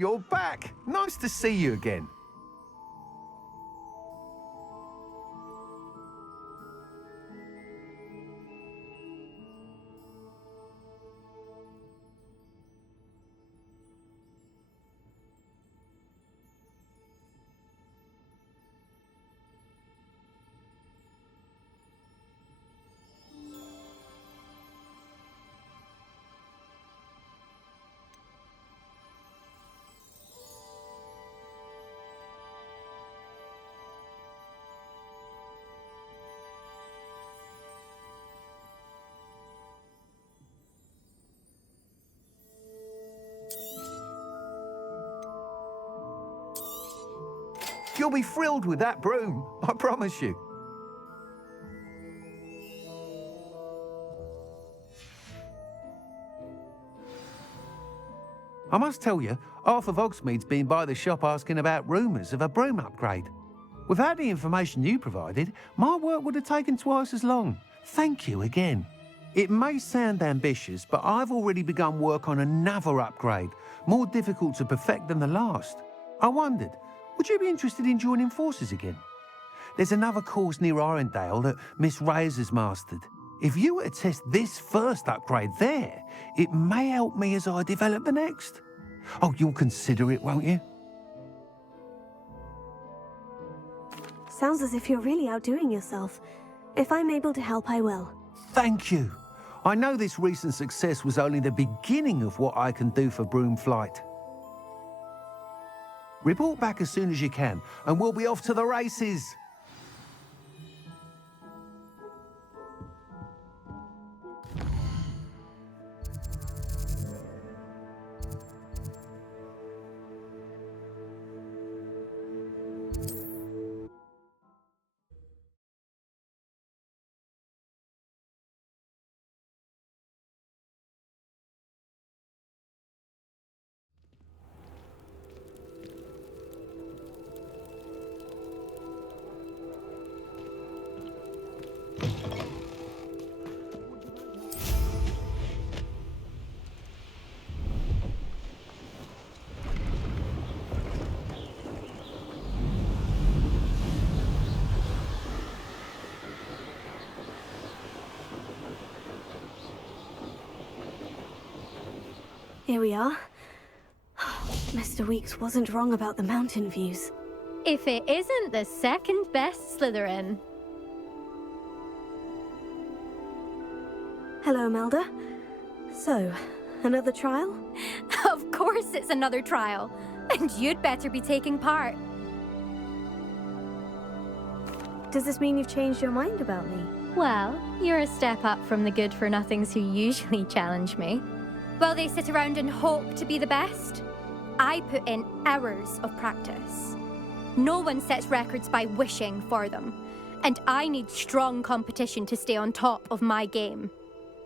you're back. Nice to see you again. You'll be thrilled with that broom, I promise you. I must tell you, half of Hogsmeade's been by the shop asking about rumours of a broom upgrade. Without the information you provided, my work would have taken twice as long. Thank you again. It may sound ambitious, but I've already begun work on another upgrade, more difficult to perfect than the last. I wondered, would you be interested in joining forces again? There's another course near Arendelle that Miss Reyes has mastered. If you were to test this first upgrade there, it may help me as I develop the next. Oh, you'll consider it, won't you? Sounds as if you're really outdoing yourself. If I'm able to help, I will. Thank you. I know this recent success was only the beginning of what I can do for broom flight. Report back as soon as you can, and we'll be off to the races. Here we are. Mr. Weeks wasn't wrong about the mountain views. If it isn't the second best Slytherin. Hello, Imelda. So, another trial? Of course it's another trial. And you'd better be taking part. Does this mean you've changed your mind about me? Well, you're a step up from the good-for-nothings who usually challenge me. While they sit around and hope to be the best, I put in hours of practice. No one sets records by wishing for them, and I need strong competition to stay on top of my game.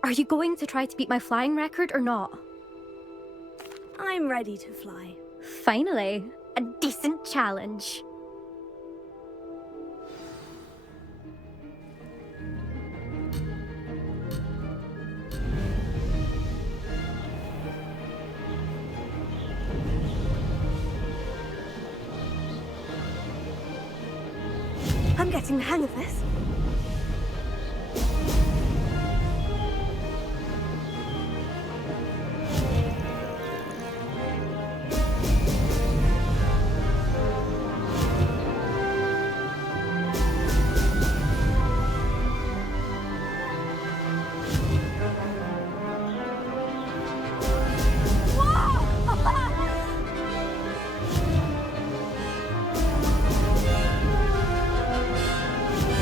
Are you going to try to beat my flying record or not? I'm ready to fly. Finally, a decent challenge. I'm getting the hang of this.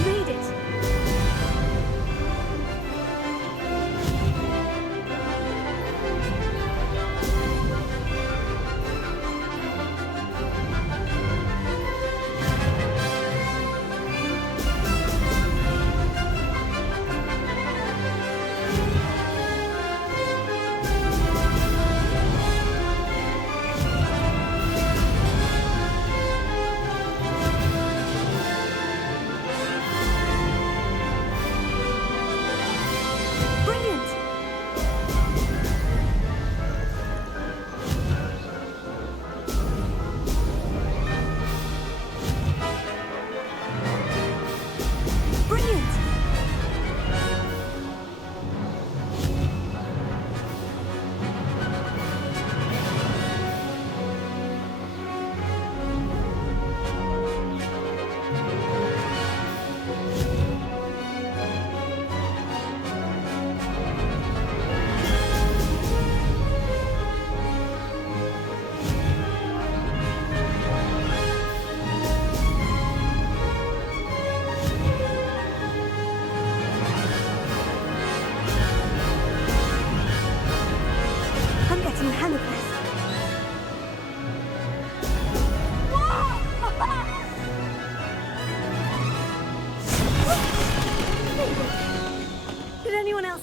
Made it!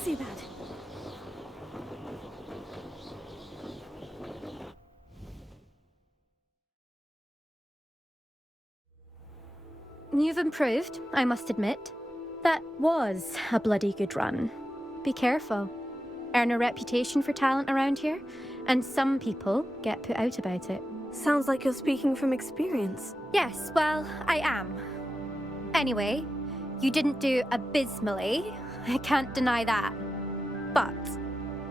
see that. You've improved, I must admit. That was a bloody good run. Be careful. Earn a reputation for talent around here, and some people get put out about it. Sounds like you're speaking from experience. Yes, well, I am. Anyway, you didn't do abysmally. I can't deny that. But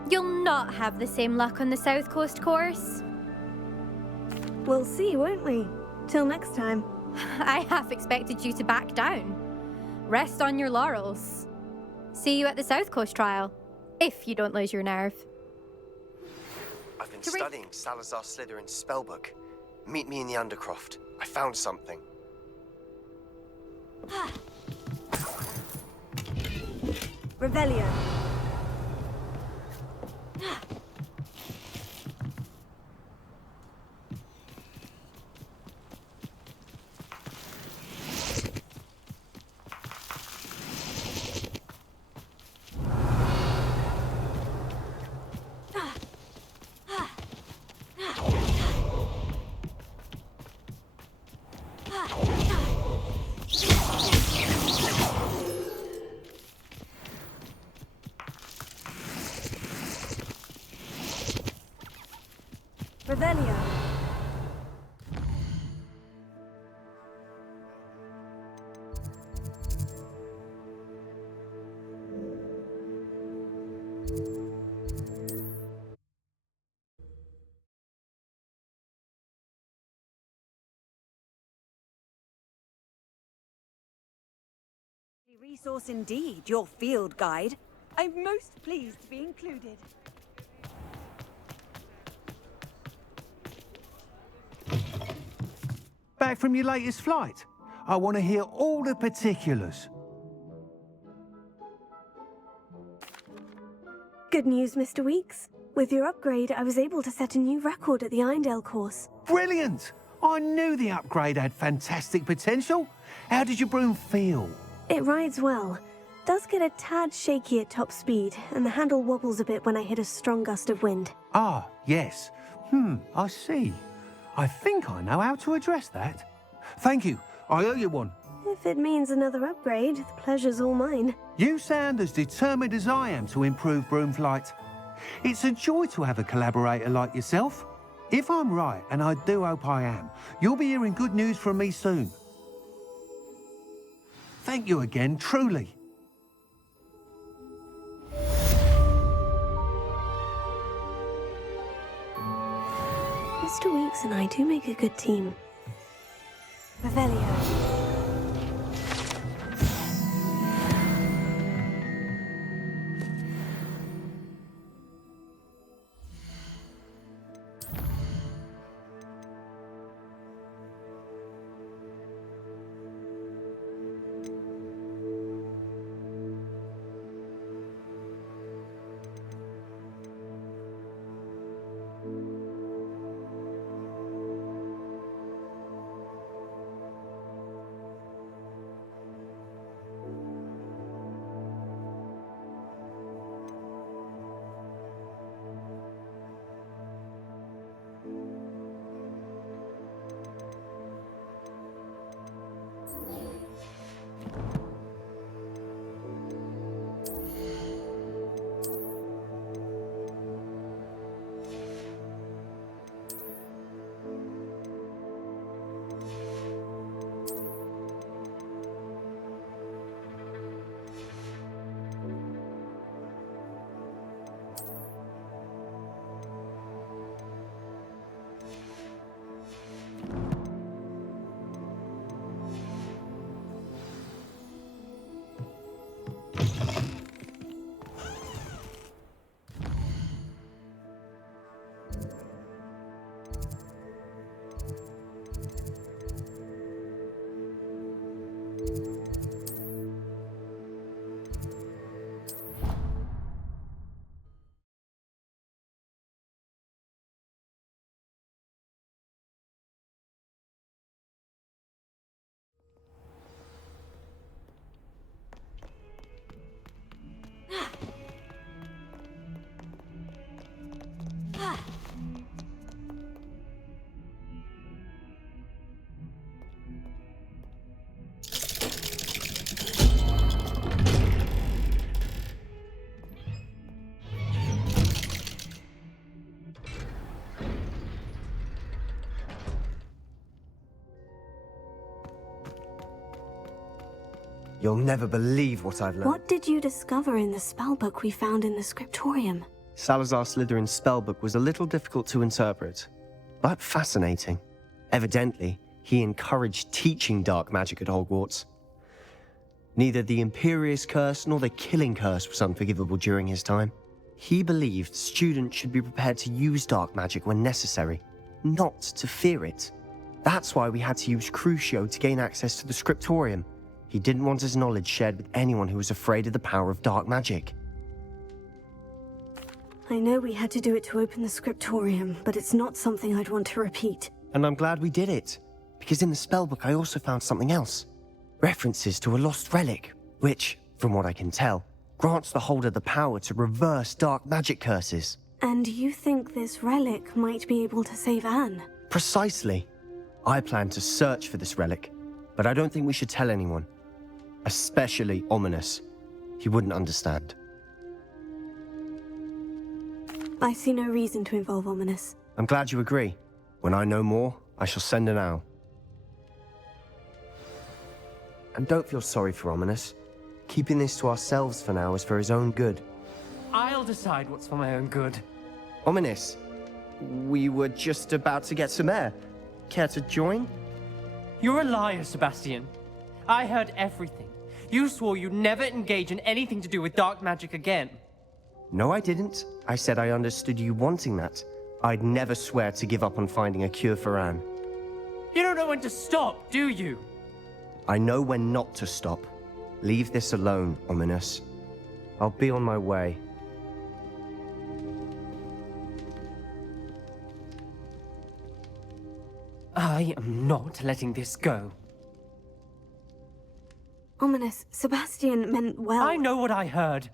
you'll not have the same luck on the South Coast course. We'll see, won't we? Till next time. I half expected you to back down. Rest on your laurels. See you at the South Coast trial, if you don't lose your nerve. I've been studying Salazar Slytherin's spellbook. Meet me in the Undercroft. I found something. Revelio. Revelio. Resource indeed, your field guide. I'm most pleased to be included. Back from your latest flight? I want to hear all the particulars. Good news, Mr. Weeks. With your upgrade, I was able to set a new record at the Eindale course. Brilliant! I knew the upgrade had fantastic potential. How did your broom feel? It rides well. Does get a tad shaky at top speed, and the handle wobbles a bit when I hit a strong gust of wind. Ah, yes. I see. I think I know how to address that. Thank you. I owe you one. If it means another upgrade, the pleasure's all mine. You sound as determined as I am to improve broom flight. It's a joy to have a collaborator like yourself. If I'm right, and I do hope I am, you'll be hearing good news from me soon. Thank you again, truly. Mr. Weeks and I do make a good team. Revelio. You'll never believe what I've learned. What did you discover in the spellbook we found in the scriptorium? Salazar Slytherin's spellbook was a little difficult to interpret, but fascinating. Evidently, he encouraged teaching dark magic at Hogwarts. Neither the Imperious Curse nor the Killing Curse was unforgivable during his time. He believed students should be prepared to use dark magic when necessary, not to fear it. That's why we had to use Crucio to gain access to the scriptorium. He didn't want his knowledge shared with anyone who was afraid of the power of dark magic. I know we had to do it to open the scriptorium, but it's not something I'd want to repeat. And I'm glad we did it, because in the spellbook I also found something else. References to a lost relic, which, from what I can tell, grants the holder the power to reverse dark magic curses. And you think this relic might be able to save Anne? Precisely. I plan to search for this relic, but I don't think we should tell anyone. Especially Ominous. He wouldn't understand. I see no reason to involve Ominous. I'm glad you agree. When I know more, I shall send an owl. And don't feel sorry for Ominous. Keeping this to ourselves for now is for his own good. I'll decide what's for my own good. Ominous, we were just about to get some air. Care to join? You're a liar, Sebastian. I heard everything. You swore you'd never engage in anything to do with dark magic again. No, I didn't. I said I understood you wanting that. I'd never swear to give up on finding a cure for Anne. You don't know when to stop, do you? I know when not to stop. Leave this alone, Ominous. I'll be on my way. I am not letting this go. Ominous, Sebastian meant well. I know what I heard.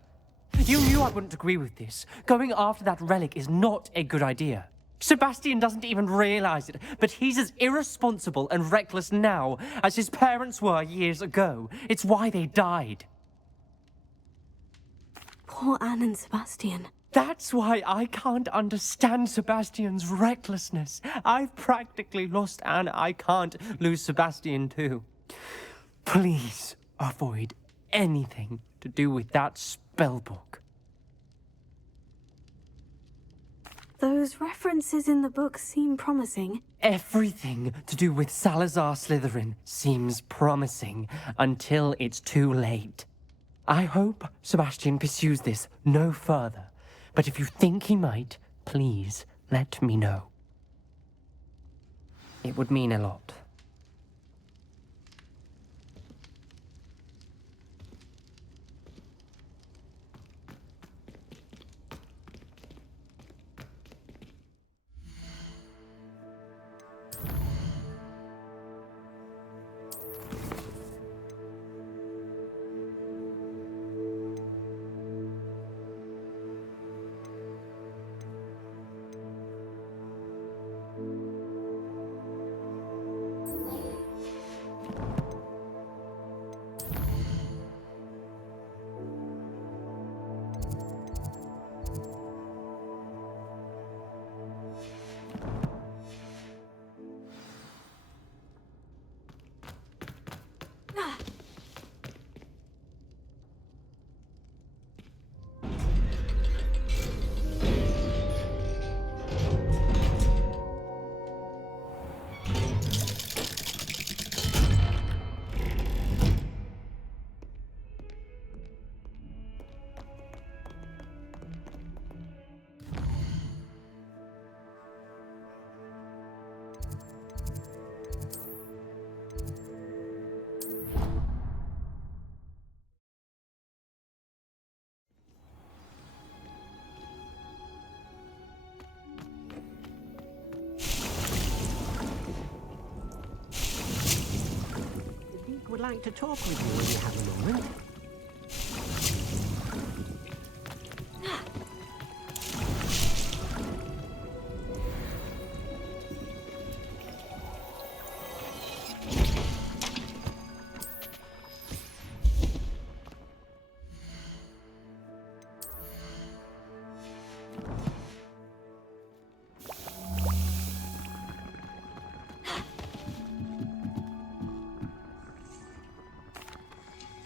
You knew I wouldn't agree with this. Going after that relic is not a good idea. Sebastian doesn't even realize it, but he's as irresponsible and reckless now as his parents were years ago. It's why they died. Poor Anne and Sebastian. That's why I can't understand Sebastian's recklessness. I've practically lost Anne. I can't lose Sebastian too. Please avoid anything to do with that spellbook. Those references in the book seem promising. Everything to do with Salazar Slytherin seems promising until it's too late. I hope Sebastian pursues this no further, but if you think he might, please let me know. It would mean a lot. Would like to talk with you when you have a moment.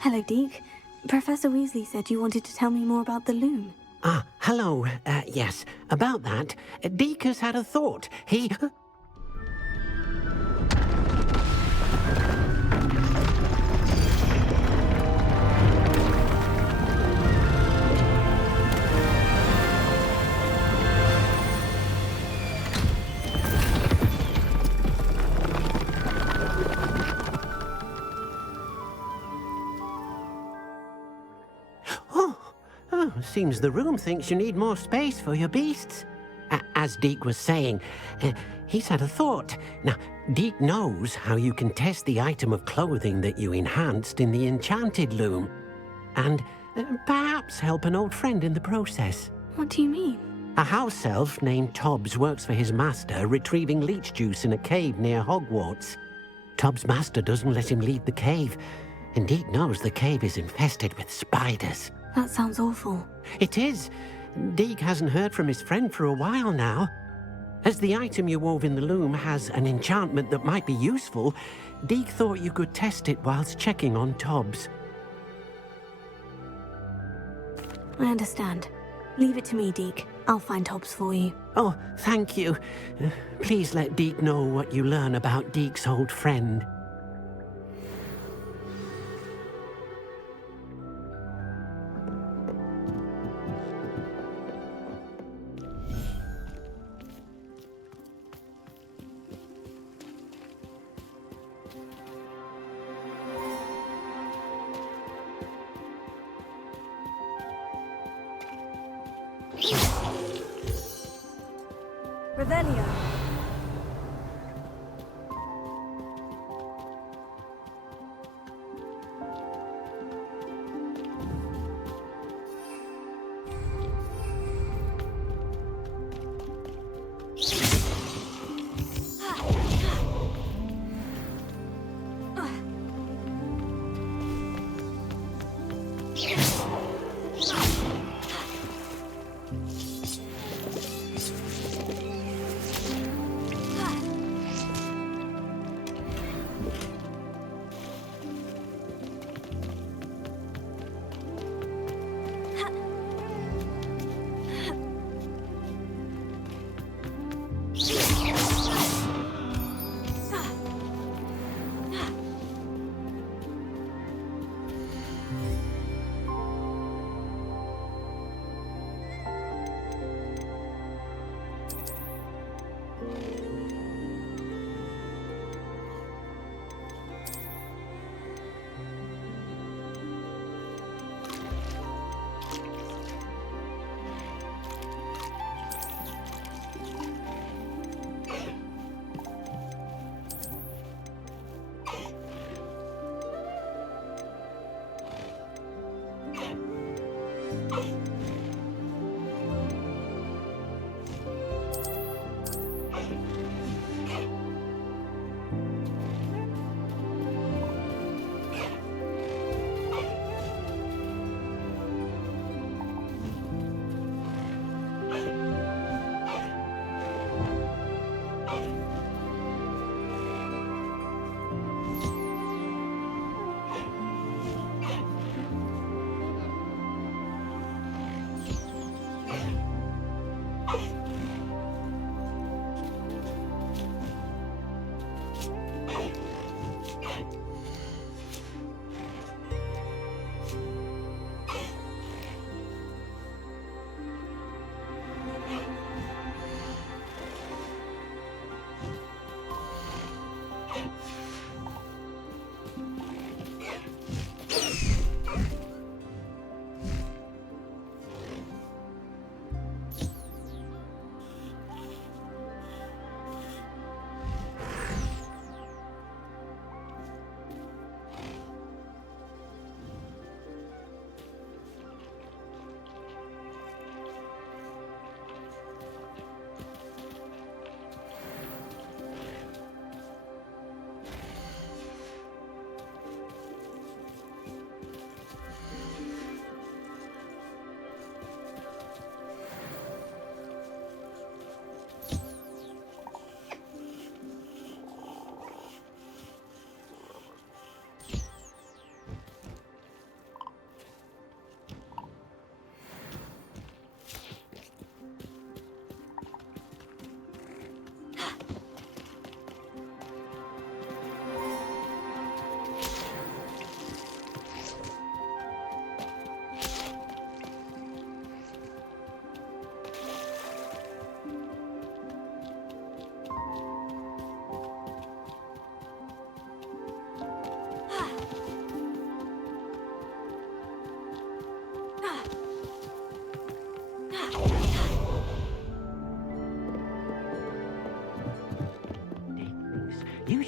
Hello, Deke. Professor Weasley said you wanted to tell me more about the loom. Ah, hello. Yes, about that. Deke has had a thought. He... Oh, seems the room thinks you need more space for your beasts. As Deke was saying, he's had a thought. Now, Deke knows how you can test the item of clothing that you enhanced in the enchanted loom. And perhaps help an old friend in the process. What do you mean? A house elf named Tobbs works for his master, retrieving leech juice in a cave near Hogwarts. Tobbs' master doesn't let him leave the cave, and Deke knows the cave is infested with spiders. That sounds awful. It is. Deke hasn't heard from his friend for a while now. As the item you wove in the loom has an enchantment that might be useful, Deke thought you could test it whilst checking on Tobbs. I understand. Leave it to me, Deke. I'll find Tobbs for you. Oh, thank you. Please let Deke know what you learn about Deke's old friend. Revelio.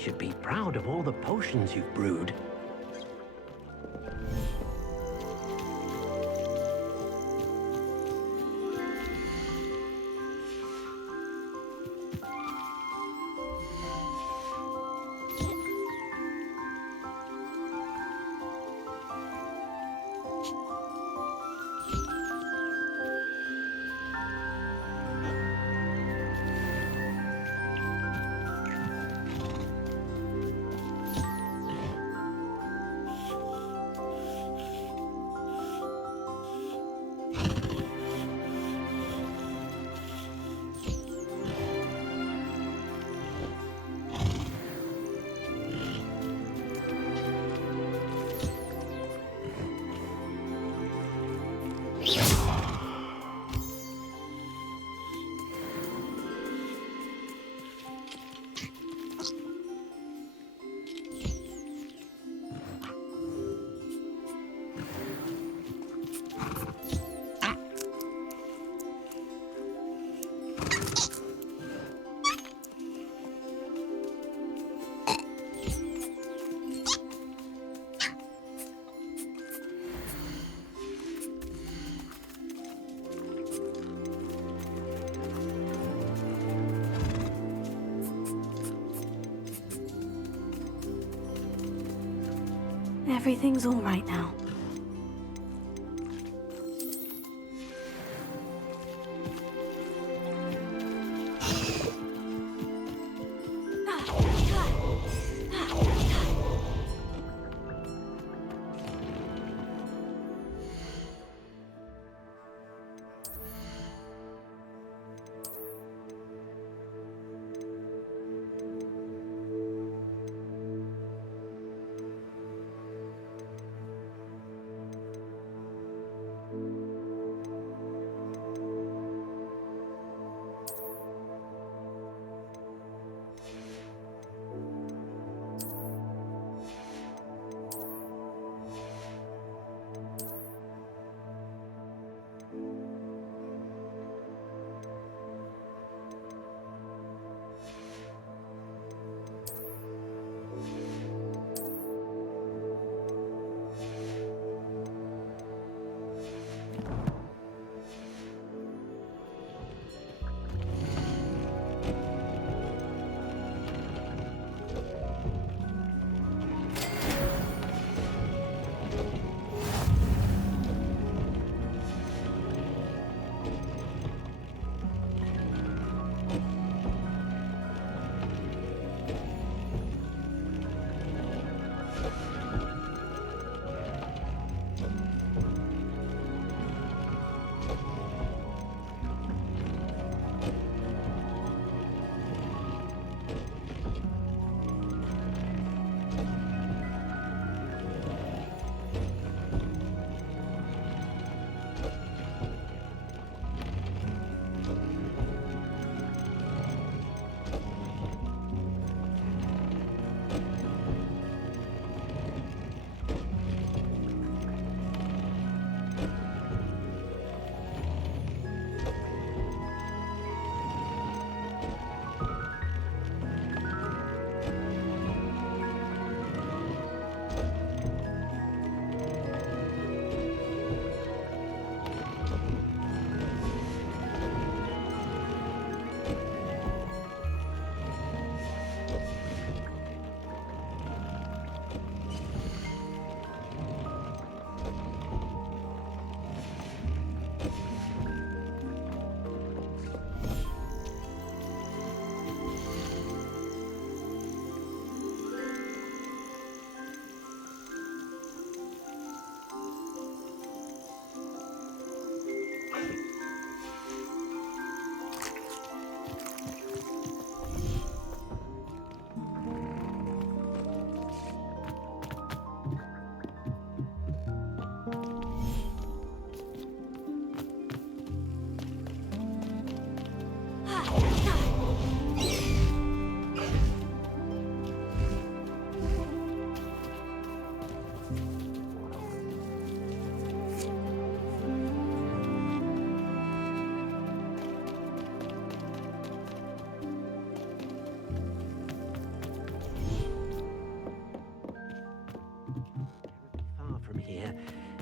should be proud of all the potions you've brewed. Everything's all right now.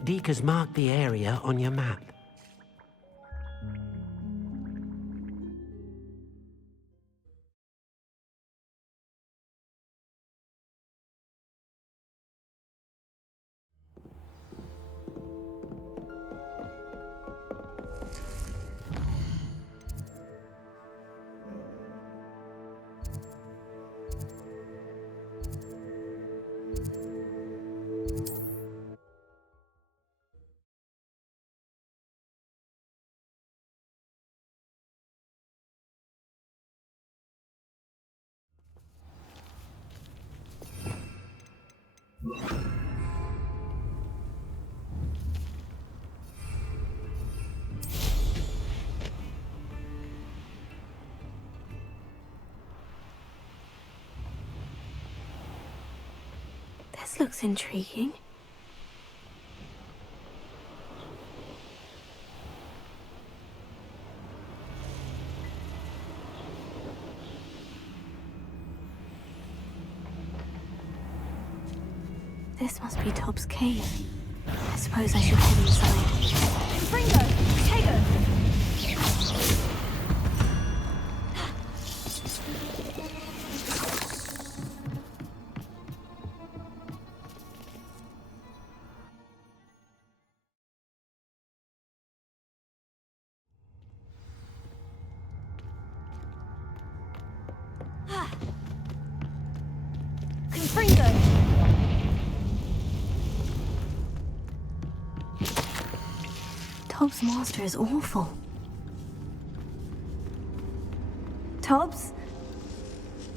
Deke has marked the area on your map. This looks intriguing. This must be Tob's cave. I suppose I should head inside. Ringo! Tego! Confringo! Tob's master is awful. Tobbs?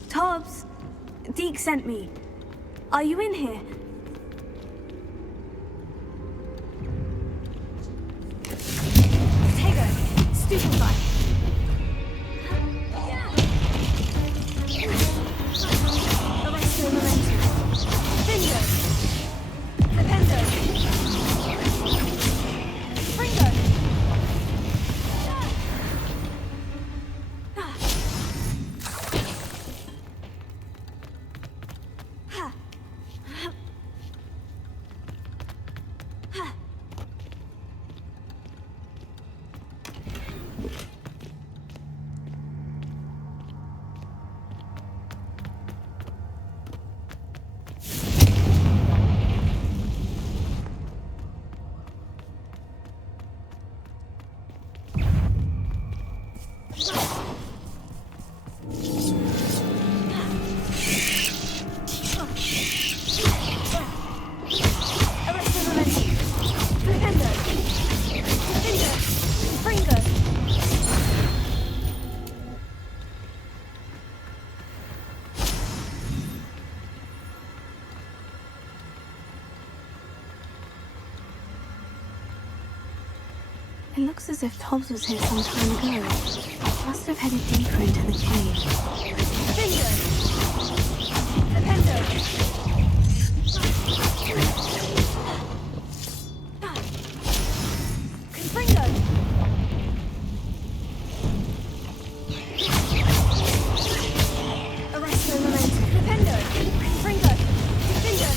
Tobbs? Deke sent me. Are you in here? Tego! Stupefy! Arresto Memento. Findo! Dependo! Ringo! Arresto Memento! Dependo! Findo! Ringo! It looks as if Tobbs was here some time ago. Must have headed deeper into the cave. Findo! Dependo! Confringo! Arresto Memento! Dependo! Confringo! Findo!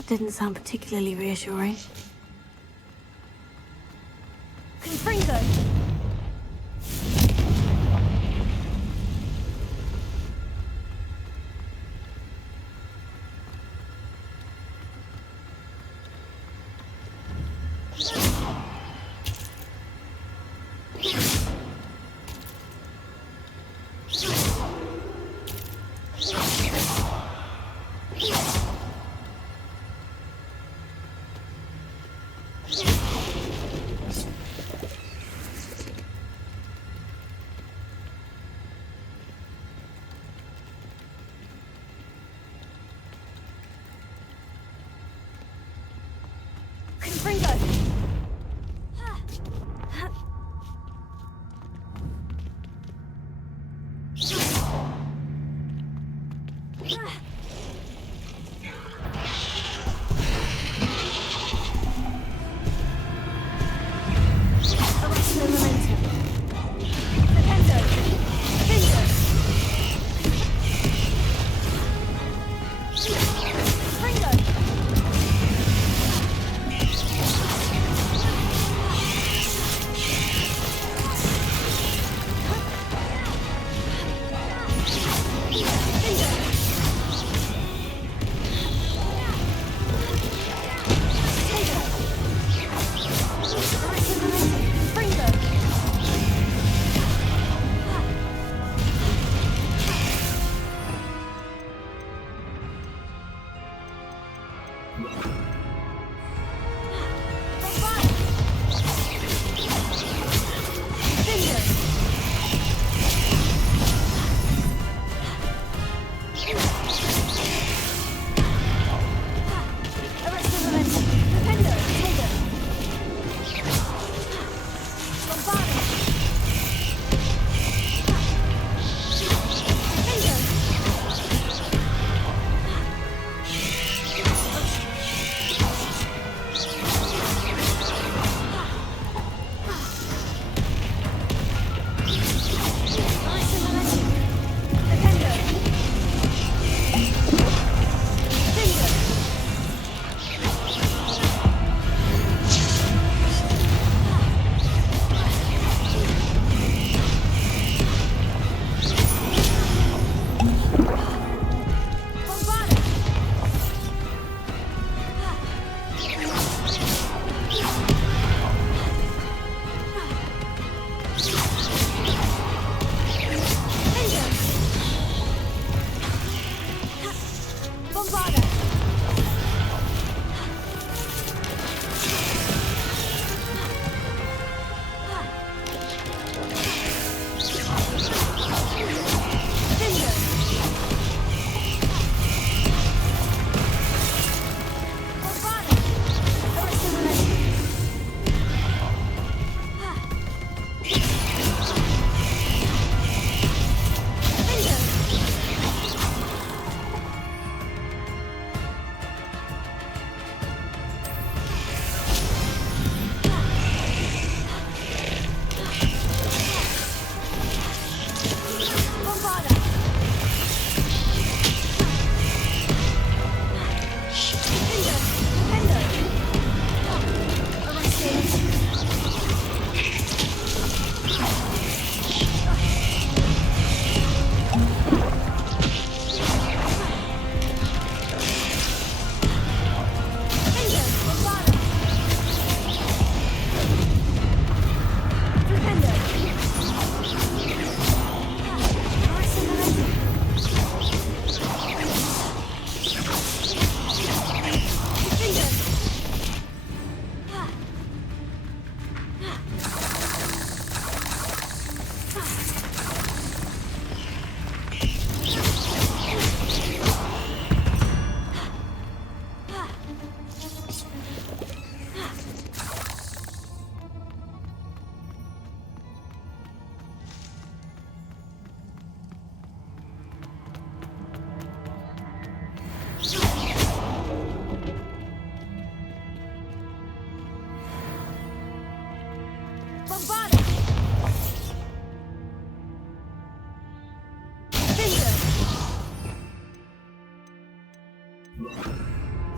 That didn't sound particularly reassuring. Confringo! Confringo!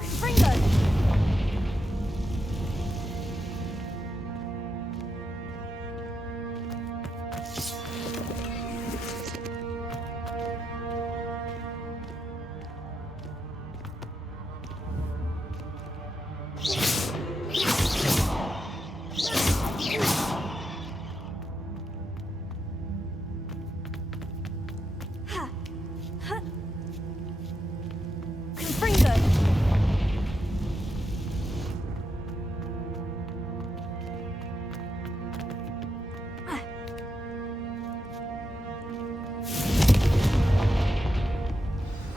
Confringo! Confringo!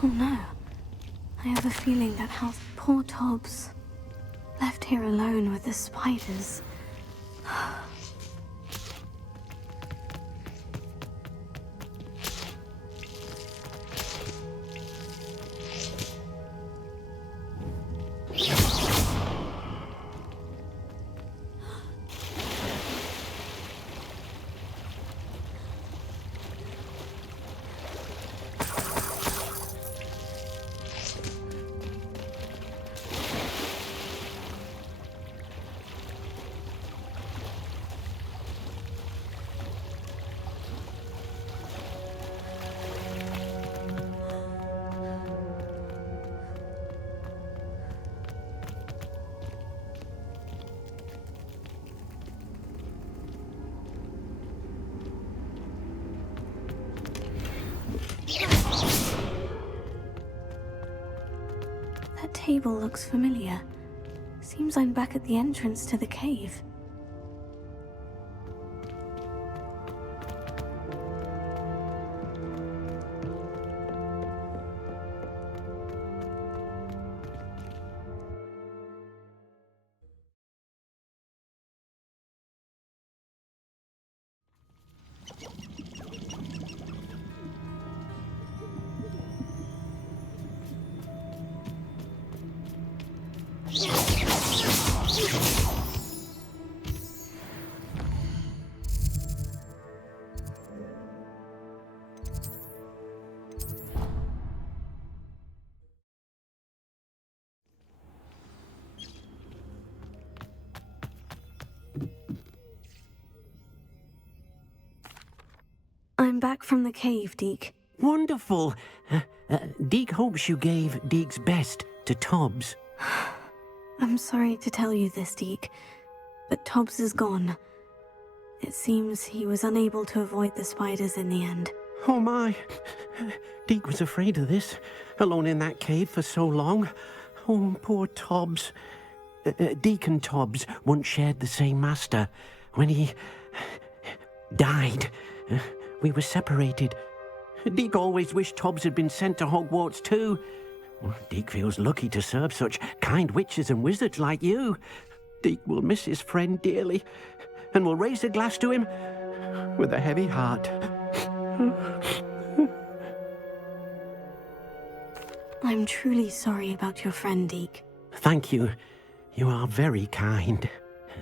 Oh no. I have a feeling that house... Poor Tobbs. Left here alone with the spiders. That table looks familiar. Seems I'm back at the entrance to the cave. I'm back from the cave, Deke. Wonderful. Deke hopes you gave Deke's best to Tobbs. I'm sorry to tell you this, Deke, but Tobbs is gone. It seems he was unable to avoid the spiders in the end. Oh my. Deke was afraid of this, alone in that cave for so long. Oh, poor Tobbs. Deke and Tobbs once shared the same master. When he died, we were separated. Deke always wished Tobbs had been sent to Hogwarts too. Deke feels lucky to serve such kind witches and wizards like you. Deke will miss his friend dearly, and will raise a glass to him with a heavy heart. I'm truly sorry about your friend, Deke. Thank you. You are very kind.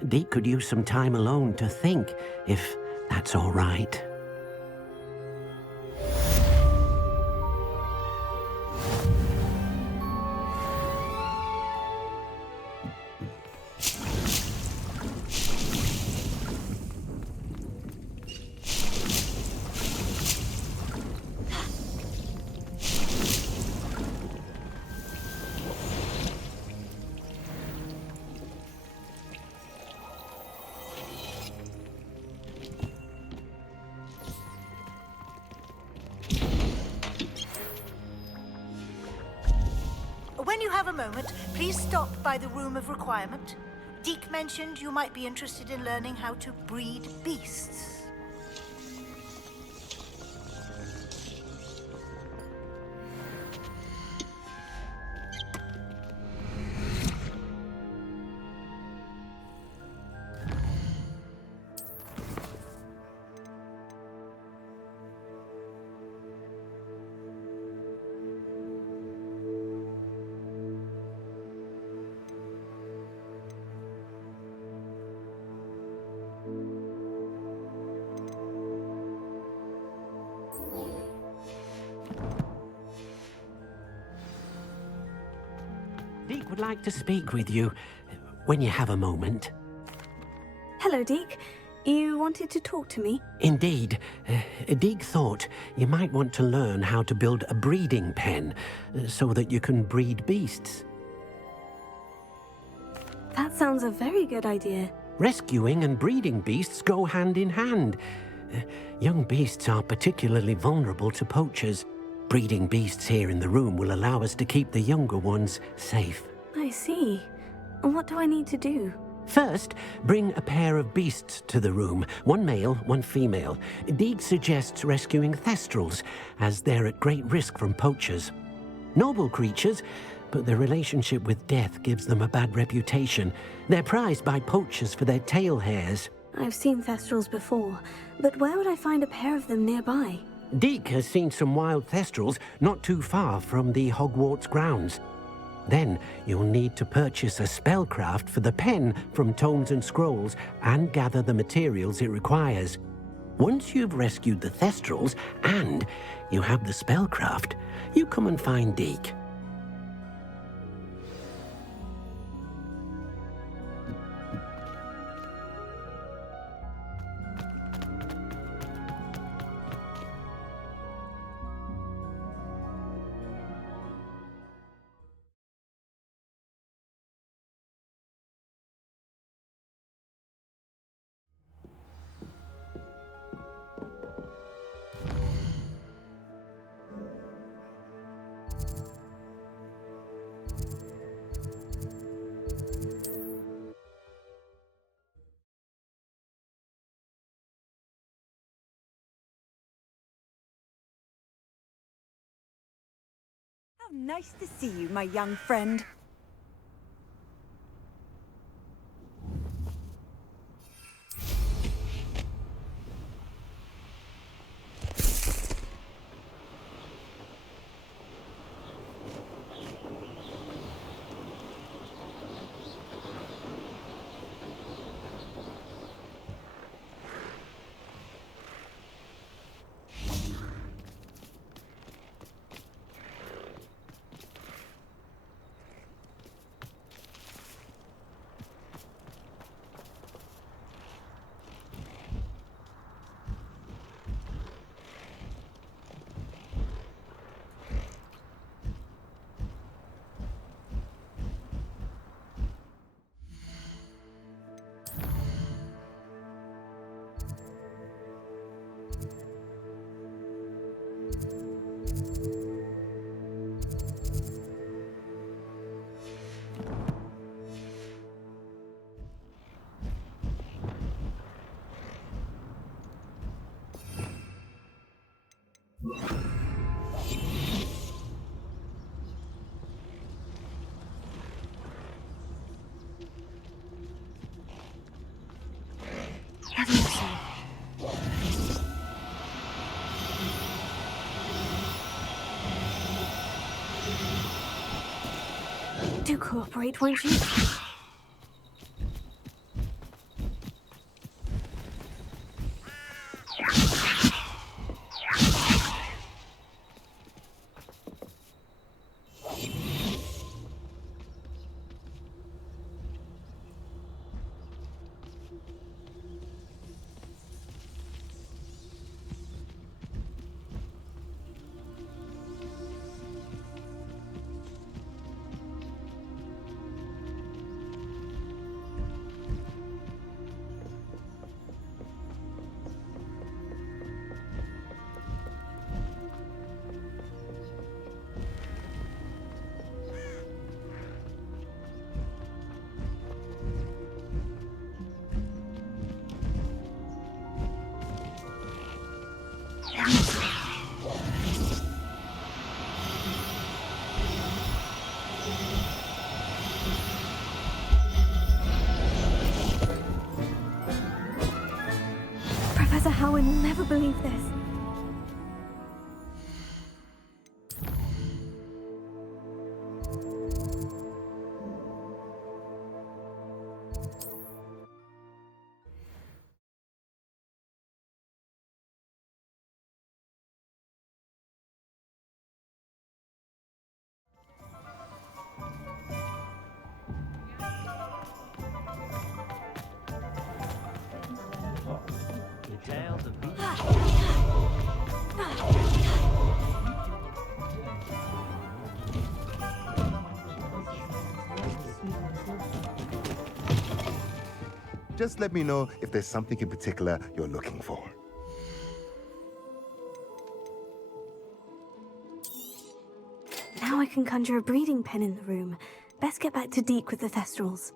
Deke could use some time alone to think, if that's all right. When you have a moment, please stop by the Room of Requirement. Deke mentioned you might be interested in learning how to breed beasts. Deke would like to speak with you when you have a moment. Hello, Deke. You wanted to talk to me? Indeed. Deke thought you might want to learn how to build a breeding pen so that you can breed beasts. That sounds a very good idea. Rescuing and breeding beasts go hand in hand. Young beasts are particularly vulnerable to poachers. Breeding beasts here in the room will allow us to keep the younger ones safe. I see. And what do I need to do? First, bring a pair of beasts to the room. One male, one female. Deed suggests rescuing thestrals, as they're at great risk from poachers. Noble creatures, but their relationship with death gives them a bad reputation. They're prized by poachers for their tail hairs. I've seen thestrals before, but where would I find a pair of them nearby? Deke has seen some wild thestrals not too far from the Hogwarts grounds. Then you'll need to purchase a spellcraft for the pen from Tomes and Scrolls and gather the materials it requires. Once you've rescued the thestrals and you have the spellcraft, you come and find Deke. How nice to see you, my young friend. Do cooperate, won't you? Professor Howard will never believe this. The tales of Just let me know if there's something in particular you're looking for. Now I can conjure a breeding pen in the room. Best get back to Deke with the thestrals.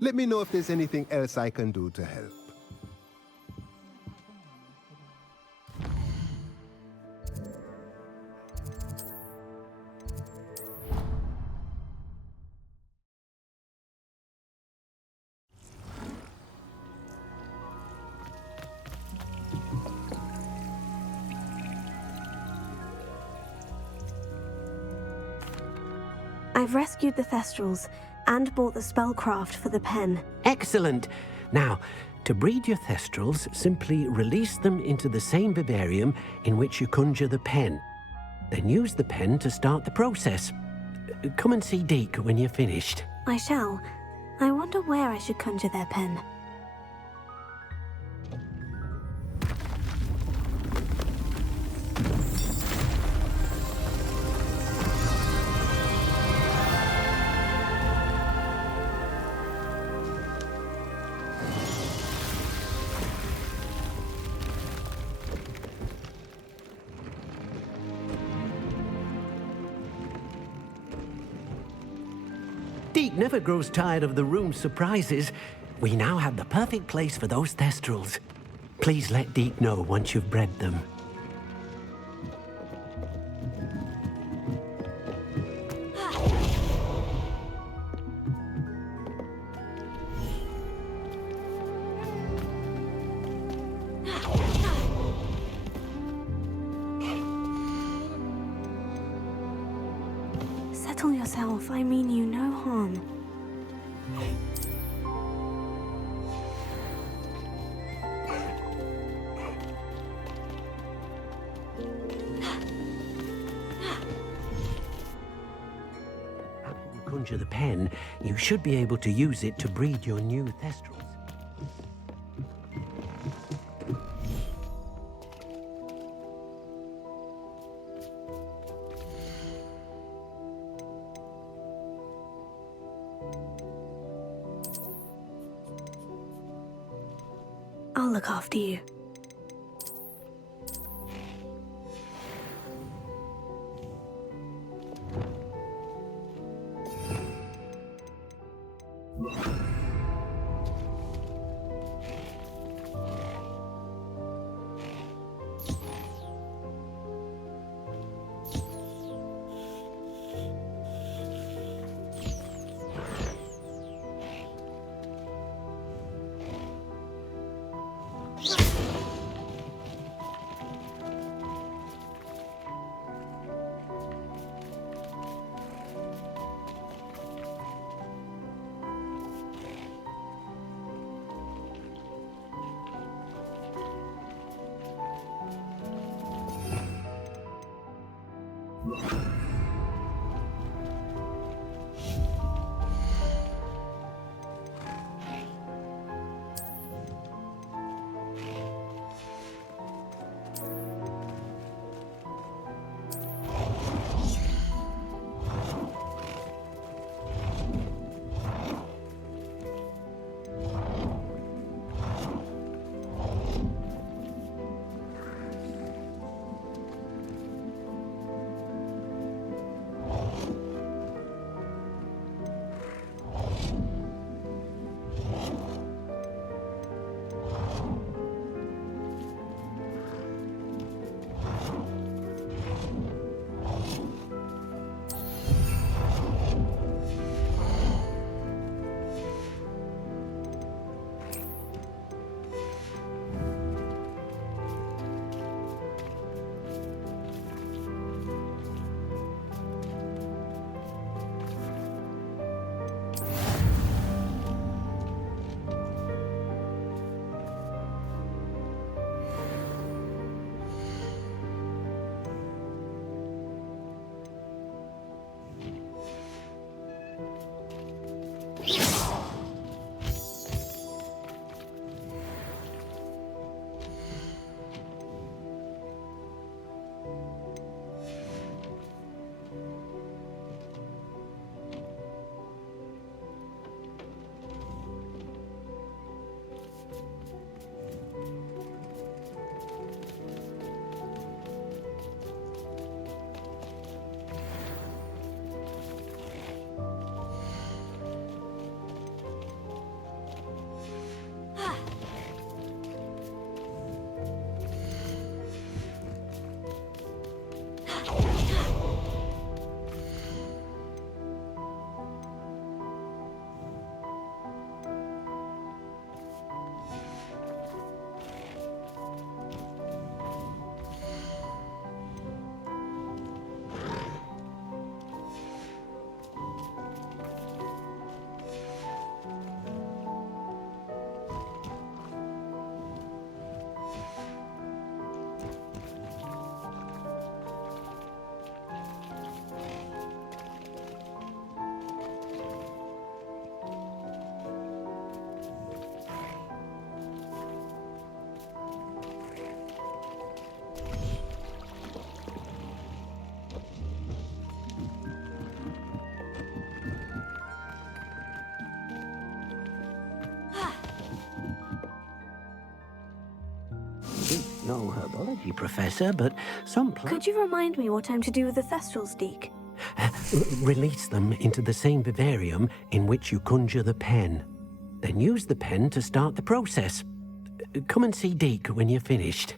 Let me know if there's anything else I can do to help. I've rescued the thestrals and bought the spellcraft for the pen. Excellent. Now, to breed your thestrals, simply release them into the same vivarium in which you conjure the pen. Then use the pen to start the process. Come and see Deke when you're finished. I shall. I wonder where I should conjure their pen. Deke never grows tired of the room's surprises. We now have the perfect place for those thestrals. Please let Deke know once you've bred them. Settle yourself, I mean you no harm. After you conjure the pen, you should be able to use it to breed your new thestrals. I'll look after you. no herbology professor, but some Could you remind me what I'm to do with the thestrals, Deke? Release them into the same vivarium in which you conjure the pen. Then use the pen to start the process. Come and see Deke when you're finished.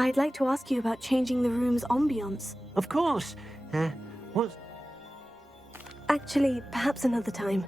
I'd like to ask you about changing the room's ambiance. Of course. What? Actually, perhaps another time.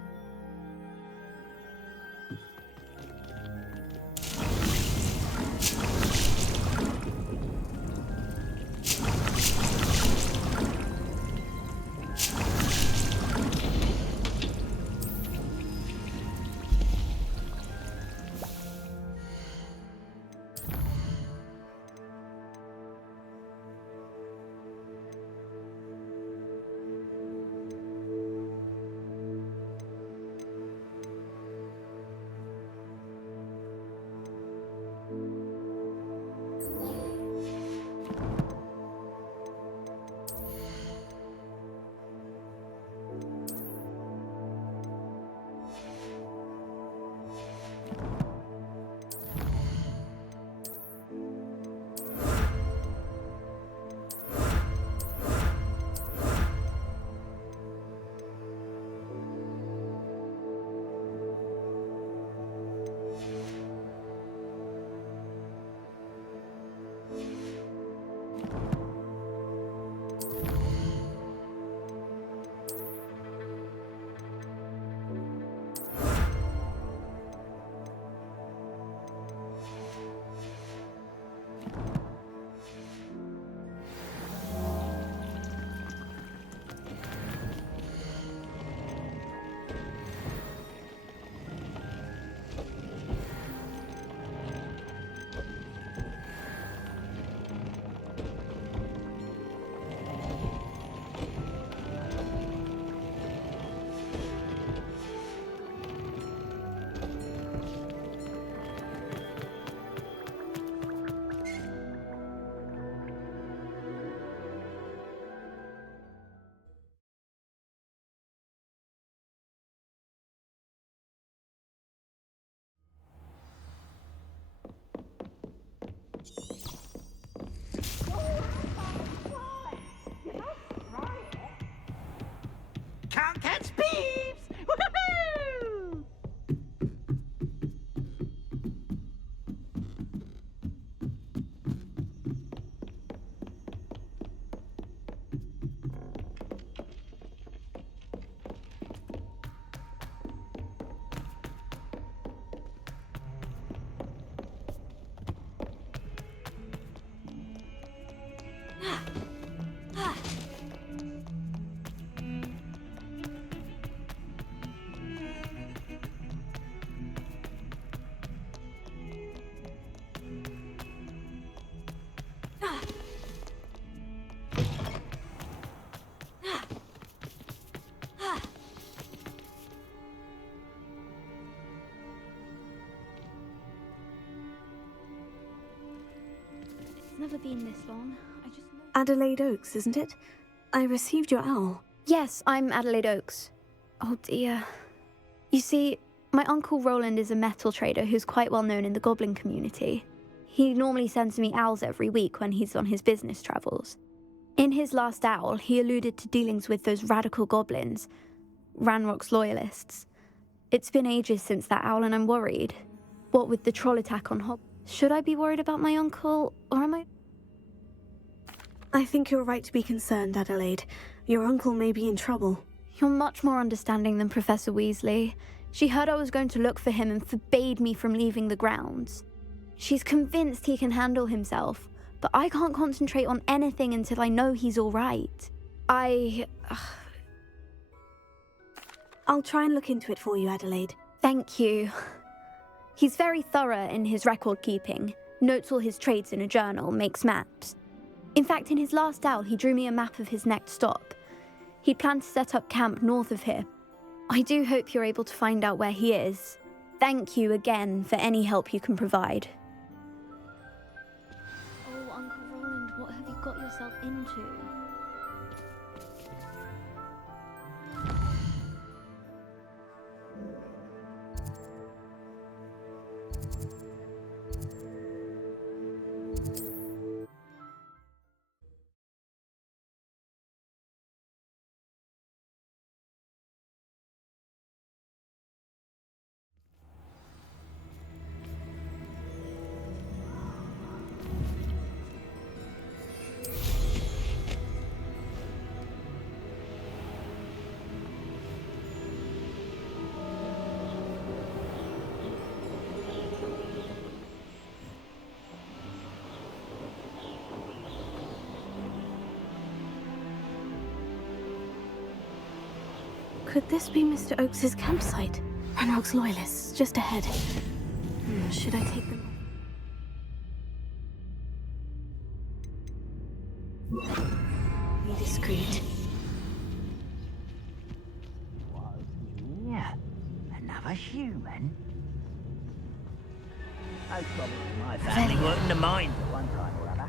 never been this long. Adelaide Oaks, isn't it? I received your owl. Yes, I'm Adelaide Oaks. Oh dear. You see, my uncle Roland is a metal trader who's quite well known in the goblin community. He normally sends me owls every week when he's on his business travels. In his last owl, he alluded to dealings with those radical goblins, Ranrock's loyalists. It's been ages since that owl and I'm worried. What with the troll attack on Hogwarts? Should I be worried about my uncle, or am I? I think you're right to be concerned, Adelaide. Your uncle may be in trouble. You're much more understanding than Professor Weasley. She heard I was going to look for him and forbade me from leaving the grounds. She's convinced he can handle himself, but I can't concentrate on anything until I know he's all right. I'll try and look into it for you, Adelaide. Thank you. He's very thorough in his record keeping, notes all his trades in a journal, makes maps. In fact, in his last owl, he drew me a map of his next stop. He'd planned to set up camp north of here. I do hope you're able to find out where he is. Thank you again for any help you can provide. Oh, Uncle Roland, what have you got yourself into? Could this be Mr. Oakes's campsite? Ranrock's loyalists, just ahead. Should I take them? Be discreet. Yeah, another human. Most probably my family weren't in the mines at one time or other.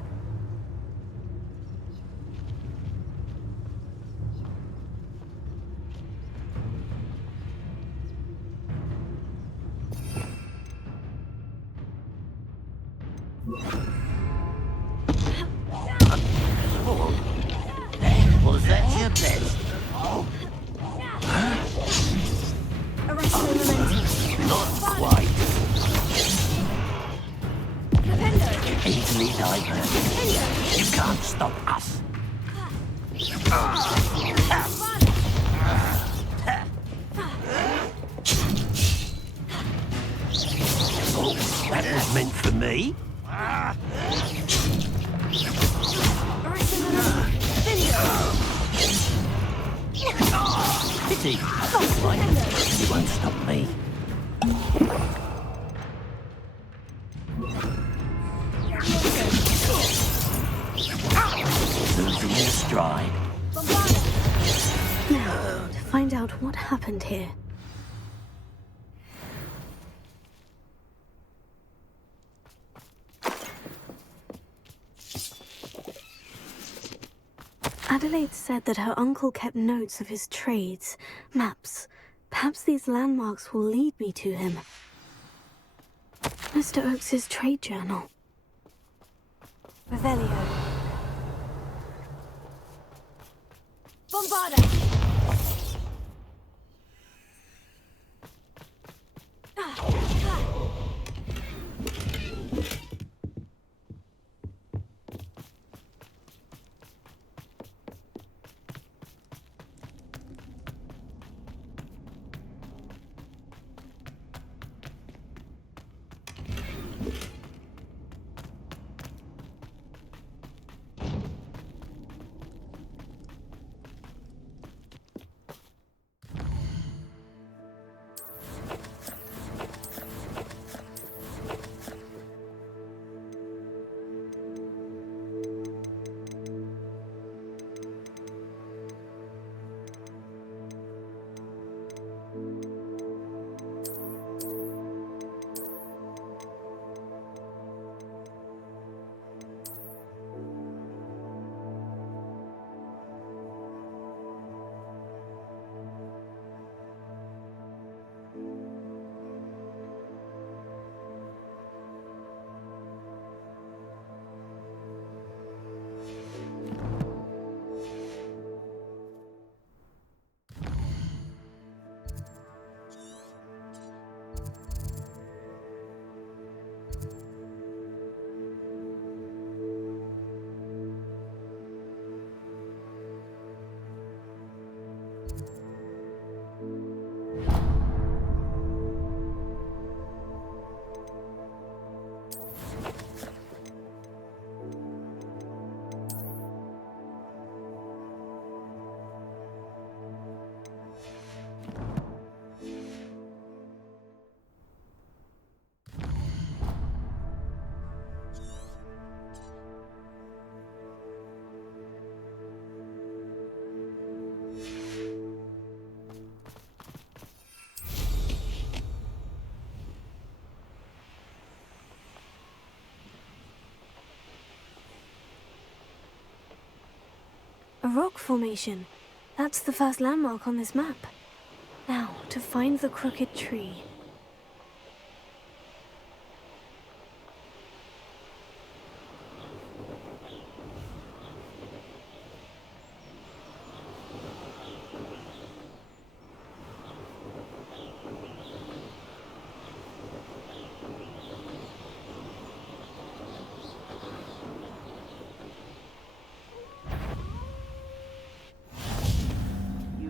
Was that your best? Not quite. Easily diverted. You can't stop us. Oh, that was meant for me. Pity. Not right. You won't stop me. Losing your stride. Now, to find out what happened here. Adelaide said that her uncle kept notes of his trades, maps. Perhaps these landmarks will lead me to him. Mr. Oakes's trade journal. Revelio. Bombarda! A rock formation. That's the first landmark on this map. Now, to find the crooked tree.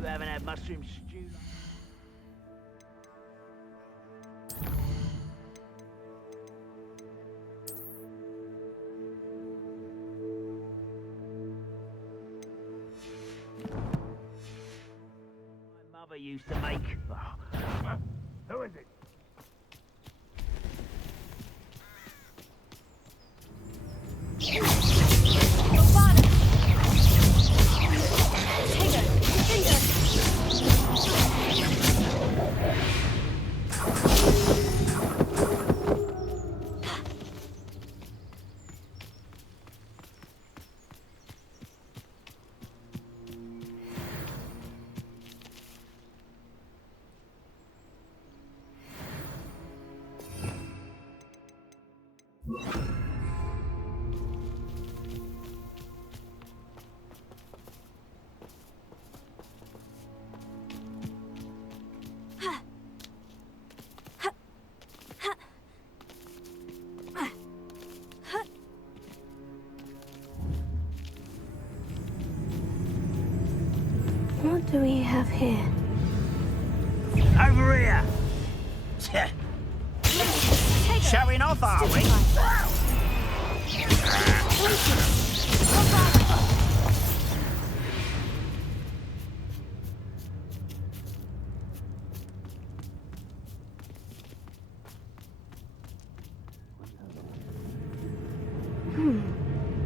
Haven't had mushroom stew. My mother used to make. Who is it? What do we have here? Over here! Showing off, are we?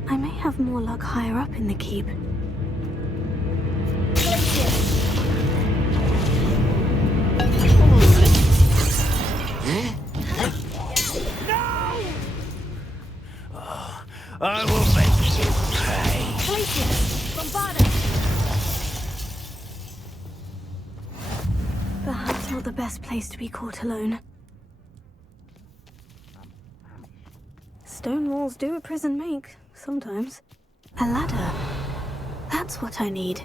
I may have more luck higher up in the keep. I will make you pay. Perhaps not the best place to be caught alone. Stone walls do a prison make, sometimes. A ladder. That's what I need.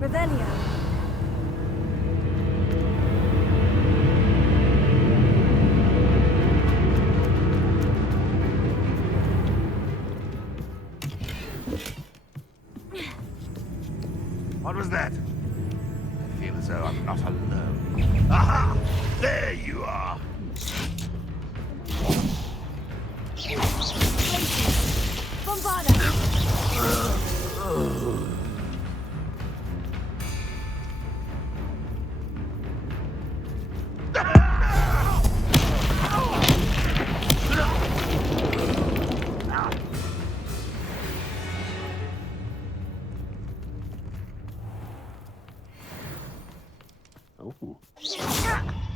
Revelio. What was that? I feel as though I'm not alone. Aha! There you are!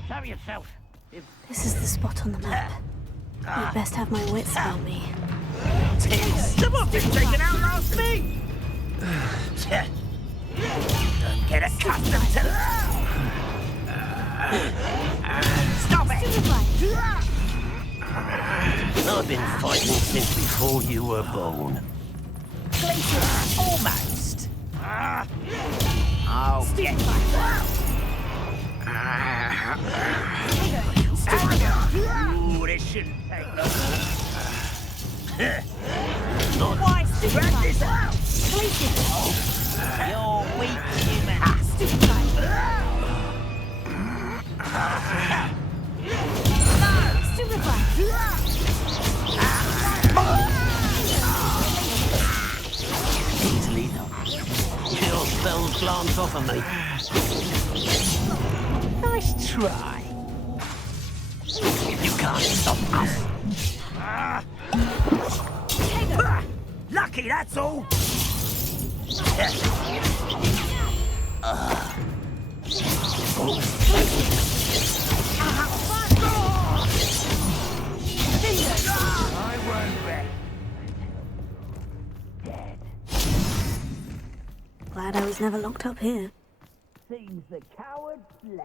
Show yourself. This is the spot on the map. I'd best have my wits about me. Someone's been taken out last week! Don't get accustomed to that! Stop it! I've been fighting since before you were born. Almost. I'll get you. Ooh, this shouldn't take long. Not why drag this out! spells glance off of me. Nice try. You can't stop us. Lucky, that's all. I won't bet. Glad I was never locked up here. Seems the coward fled.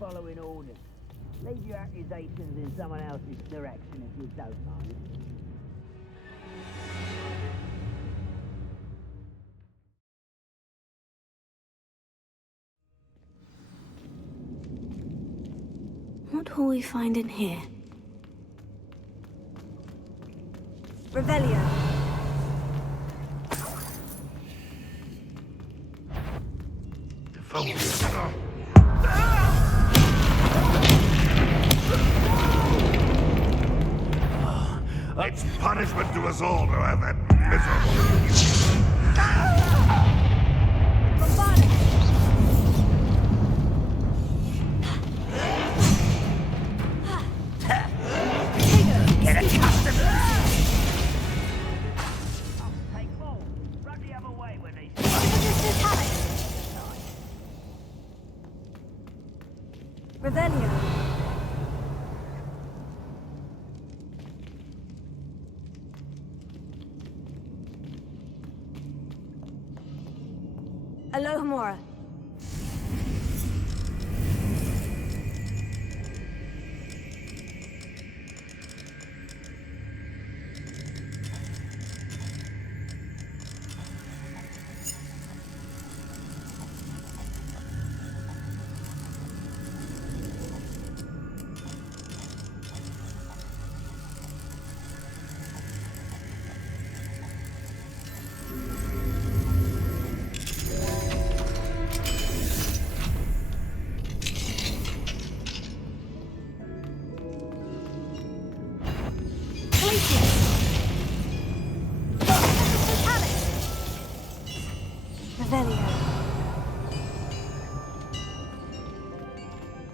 Following orders. Leave your accusations in someone else's direction if you don't mind. What will we find in here? Revelio. It's punishment to us all to have that miserable... Get accustomed to this. Take more. Run the other way when they... Revelio. Alohomora.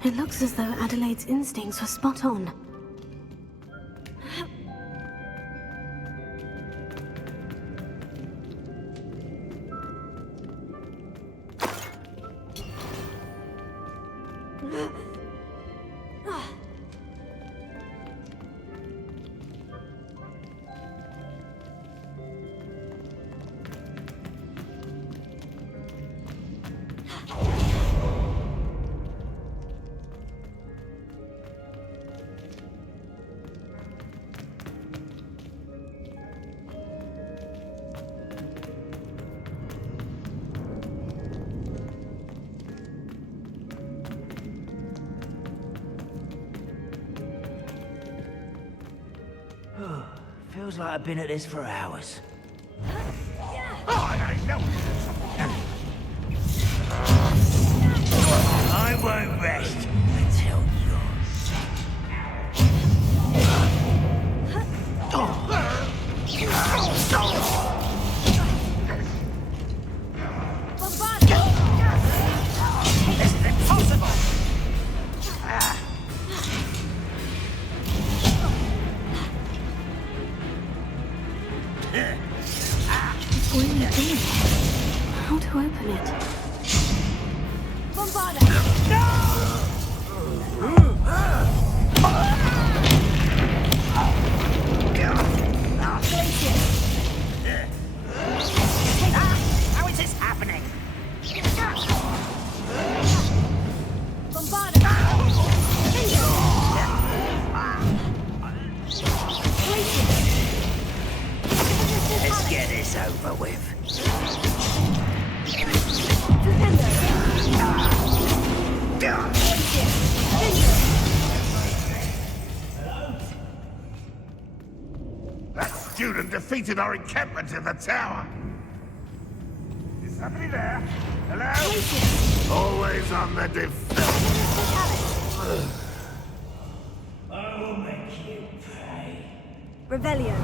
It looks as though Adelaide's instincts were spot on. Feels like I've been at this for hours. I won't rest until This is impossible! What are you doing? How to open it? How is this happening? Let's get this over with. student defeated our encampment in the tower. Is somebody there? Hello? Always on the defense. I will make you pay. Revelio.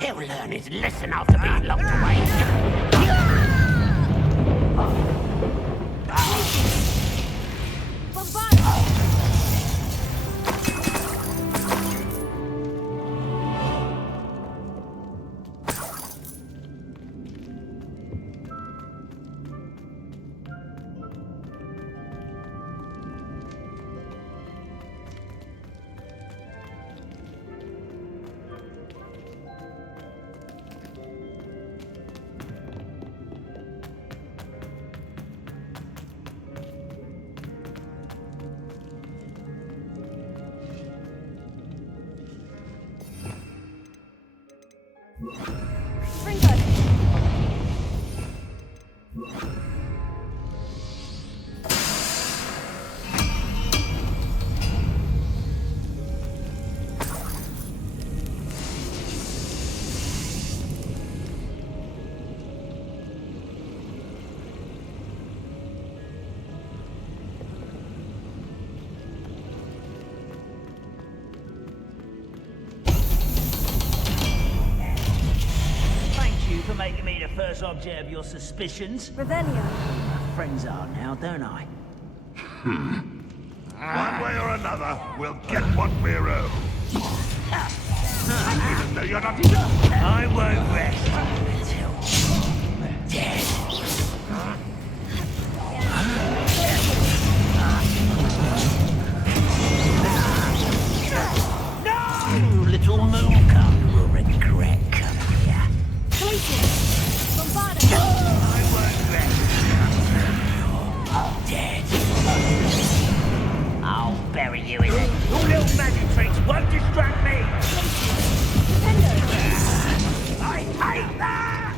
He'll learn his lesson after being locked away. Making me the first object of your suspicions. Revelio. My friends are now, don't I? One way or another, we'll get what we're owed. Even though you're not... I won't rest until you're dead. No! Little moon cub will regret coming here. I won't rest until you're dead. I'll bury you in it. Your little magic tricks won't distract me. I hate that!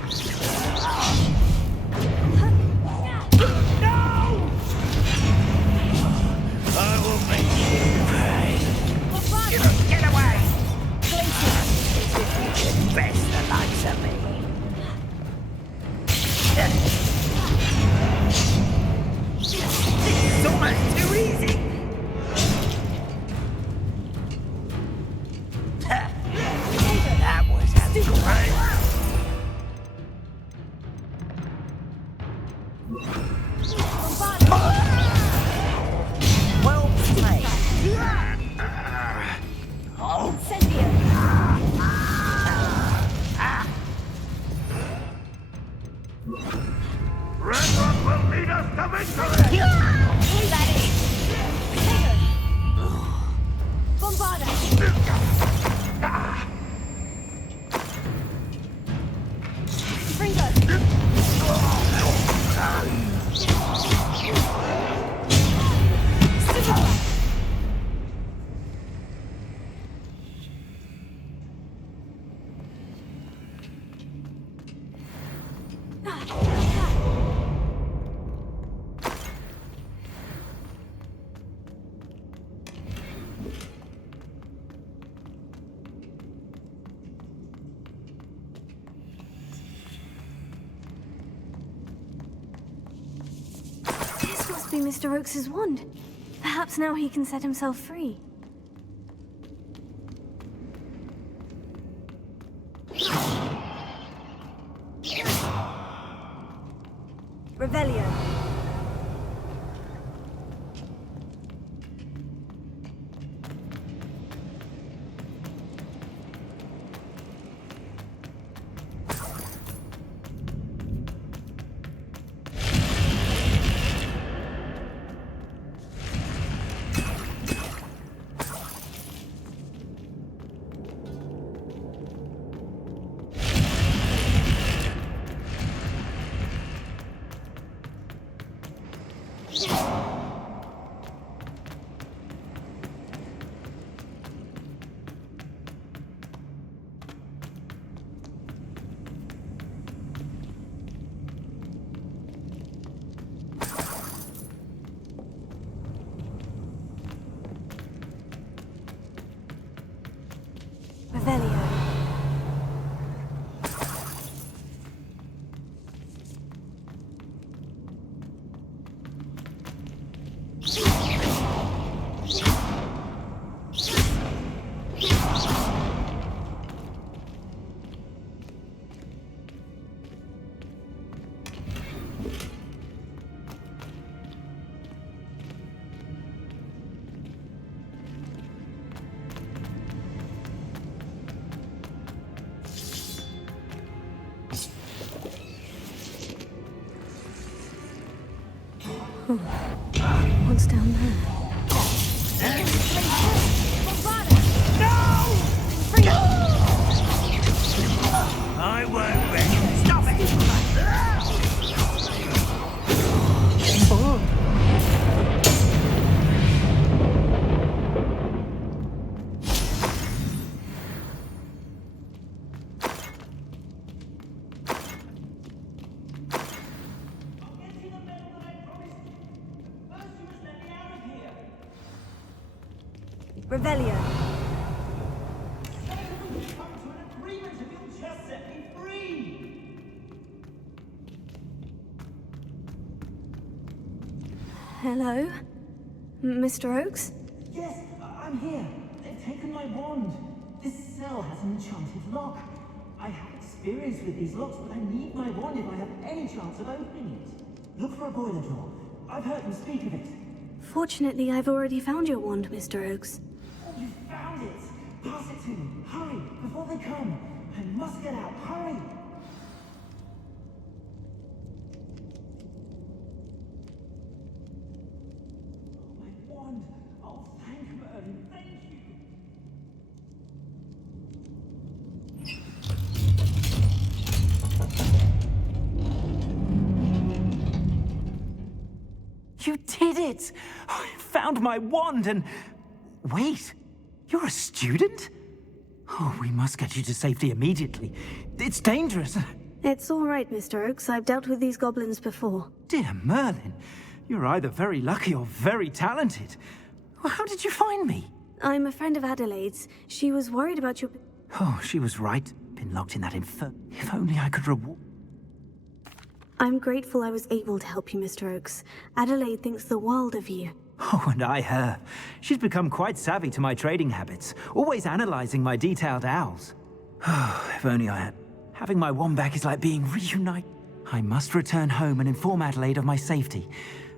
No! I will make you pay. Get away! If you can best the likes of me. This is almost too easy. That was great. Well played. Oh, Red Rock will lead us to victory! This must be Mr. Oakes's wand. Perhaps now he can set himself free. Revelio. Revelio. What's down there? I won't win. Stop it! Revelio. Hello? Mr. Oakes? Yes, I'm here. They've taken my wand. This cell has an enchanted lock. I have experience with these locks, but I need my wand if I have any chance of opening it. Look for a boiler door. I've heard them speak of it. Fortunately, I've already found your wand, Mr. Oakes. Oh, you found it! Pass it to me. Hurry, before they come. I must get out. Hurry! Oh, my wand. Oh, thank Merlin. Thank you. You did it! I found my wand and... Wait, you're a student? Oh, we must get you to safety immediately. It's dangerous. It's all right, Mr. Oakes. I've dealt with these goblins before. Dear Merlin, you're either very lucky or very talented. How did you find me? I'm a friend of Adelaide's. She was worried about your... Oh, she was right. Been locked in that If only I could reward... I'm grateful I was able to help you, Mr. Oakes. Adelaide thinks the world of you. Oh, and I her. She's become quite savvy to my trading habits, always analyzing my detailed owls. Oh, if only I had... Having my wand back is like being reunited. I must return home and inform Adelaide of my safety.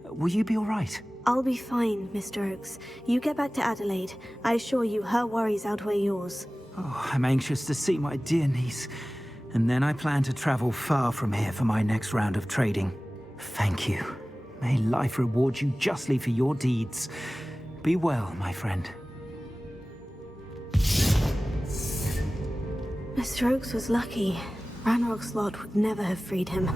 Will you be all right? I'll be fine, Mr. Oakes. You get back to Adelaide. I assure you, her worries outweigh yours. Oh, I'm anxious to see my dear niece. And then I plan to travel far from here for my next round of trading. Thank you. May life reward you justly for your deeds. Be well, my friend. Mr. Oakes was lucky. Ranrock's lot would never have freed him.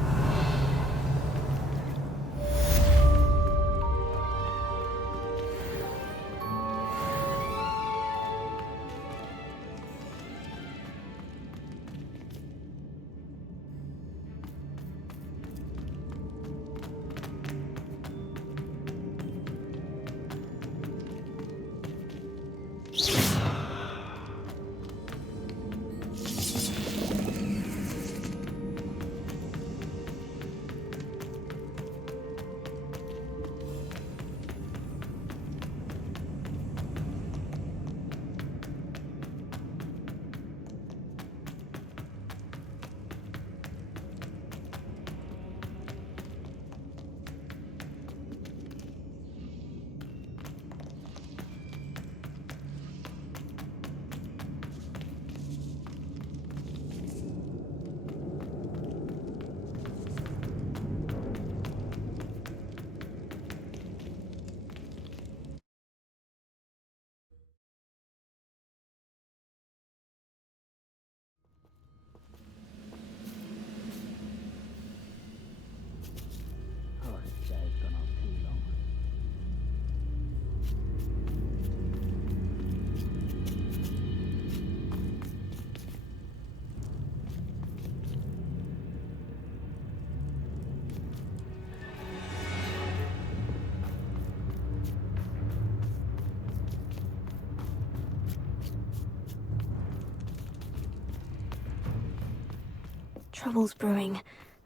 Trouble's brewing,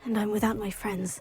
and I'm without my friends.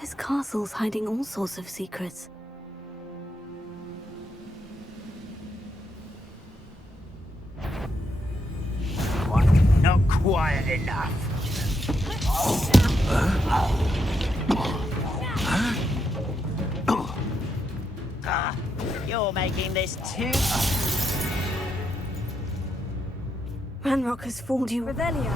This castle's hiding all sorts of secrets. Not quiet enough. You're making this too... Ranrock has fooled you. Revelio.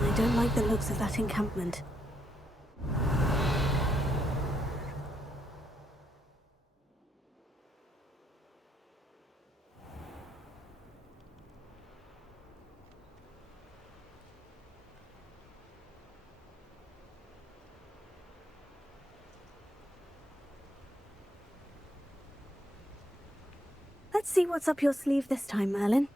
I don't like the looks of that encampment. Let's see what's up your sleeve this time, Merlin.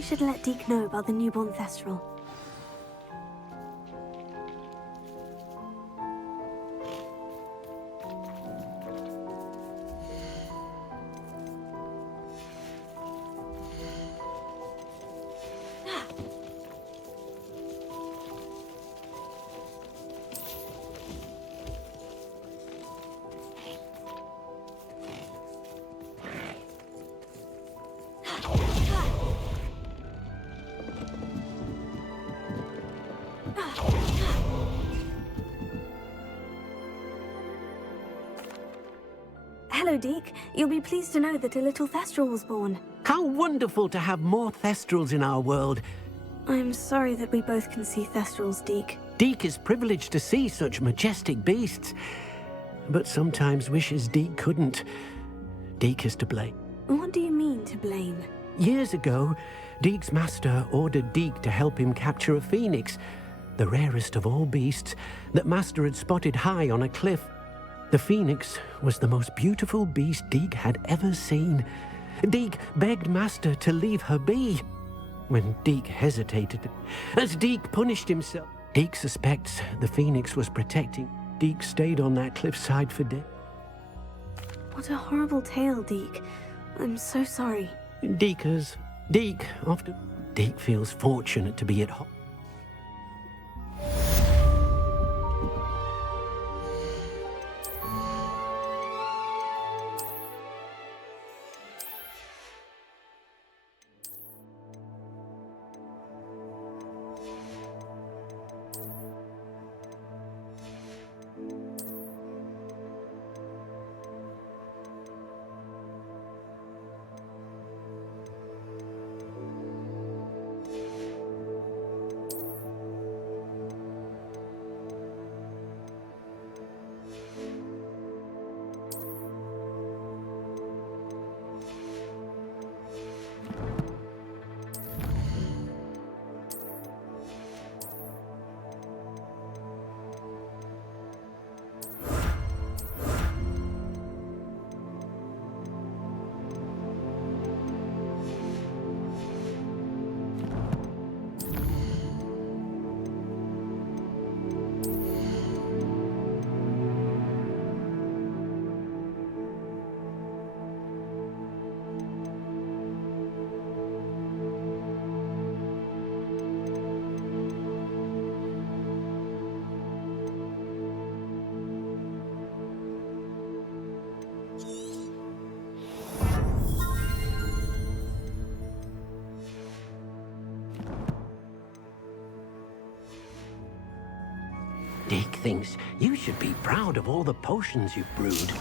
I should let Deke know about the newborn Thestral. Hello, Deke. You'll be pleased to know that a little Thestral was born. How wonderful to have more Thestrals in our world. I'm sorry that we both can see Thestrals, Deke. Deke is privileged to see such majestic beasts, but sometimes wishes Deke couldn't. Deke is to blame. What do you mean, to blame? Years ago, Deke's master ordered Deke to help him capture a phoenix, the rarest of all beasts, that master had spotted high on a cliff. The phoenix was the most beautiful beast Deke had ever seen. Deke begged master to leave her be. When Deke hesitated, as Deke punished himself, Deke suspects the phoenix was protecting. Deke stayed on that cliffside for days. What a horrible tale, Deke. I'm so sorry. Deke feels fortunate to be at home. Deke thinks you should be proud of all the potions you've brewed.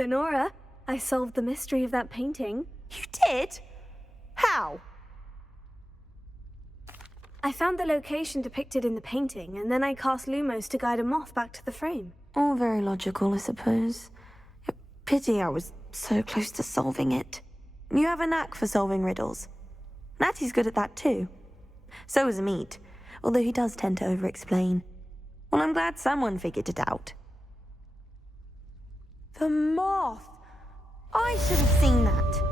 Lenora, I solved the mystery of that painting. You did? How? I found the location depicted in the painting, and then I cast Lumos to guide a moth back to the frame. All very logical, I suppose. Pity I was so close to solving it. You have a knack for solving riddles. Natty's good at that too. So is Amit, although he does tend to over-explain. Well, I'm glad someone figured it out. The moth! I should have seen that.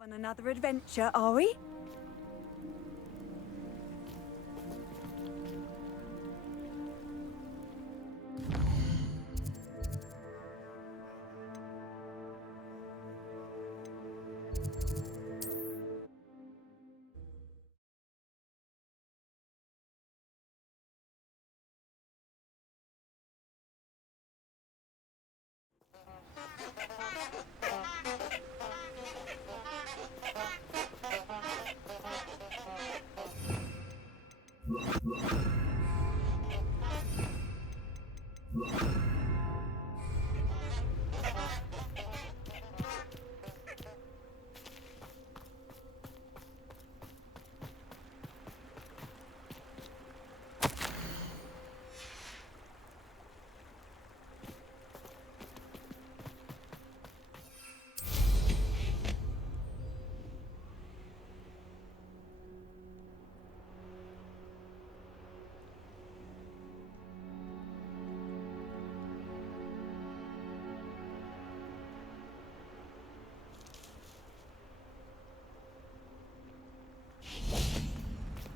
On another adventure, are we?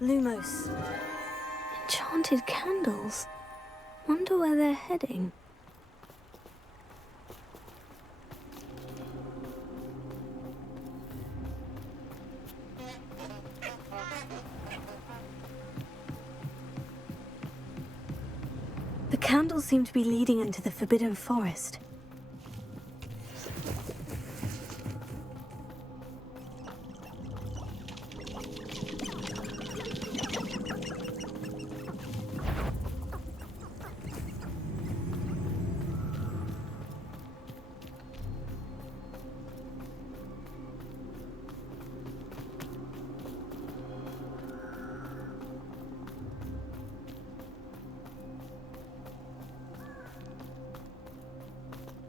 Lumos. Enchanted candles. Wonder where they're heading. The candles seem to be leading into the Forbidden Forest.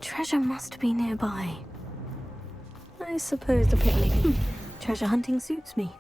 Treasure must be nearby. I suppose the picnic. Treasure hunting suits me.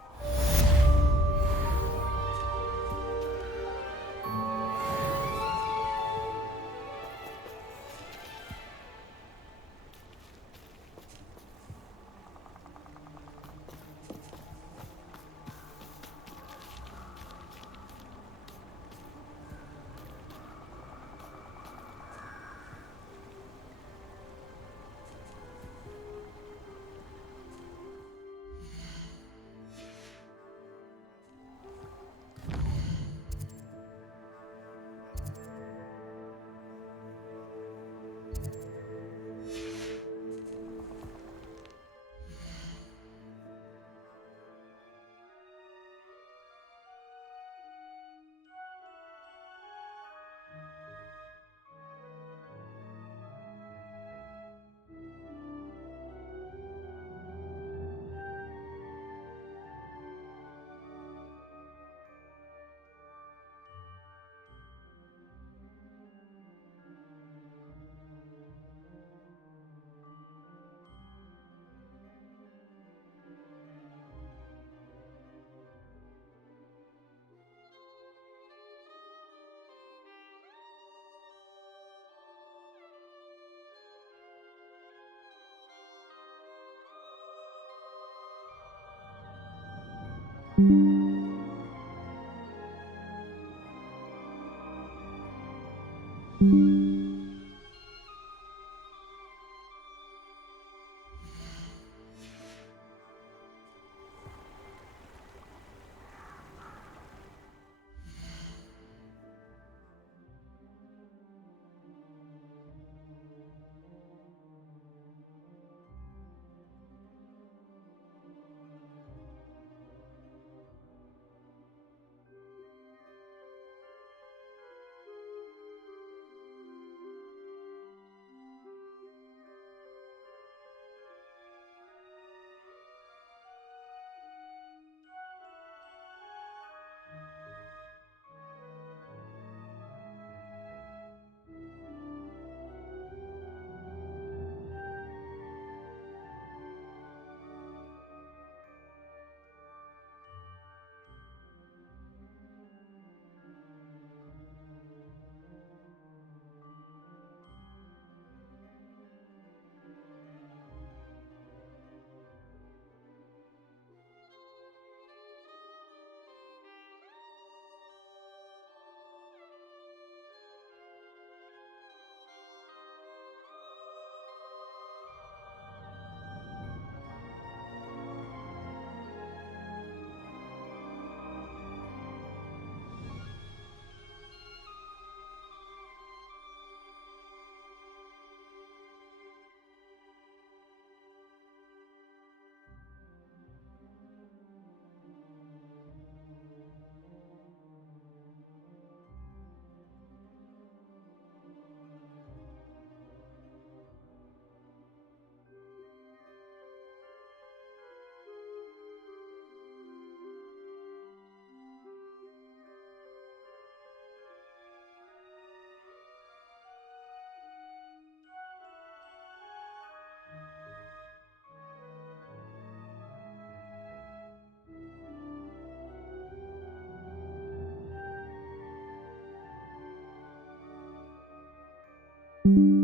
you.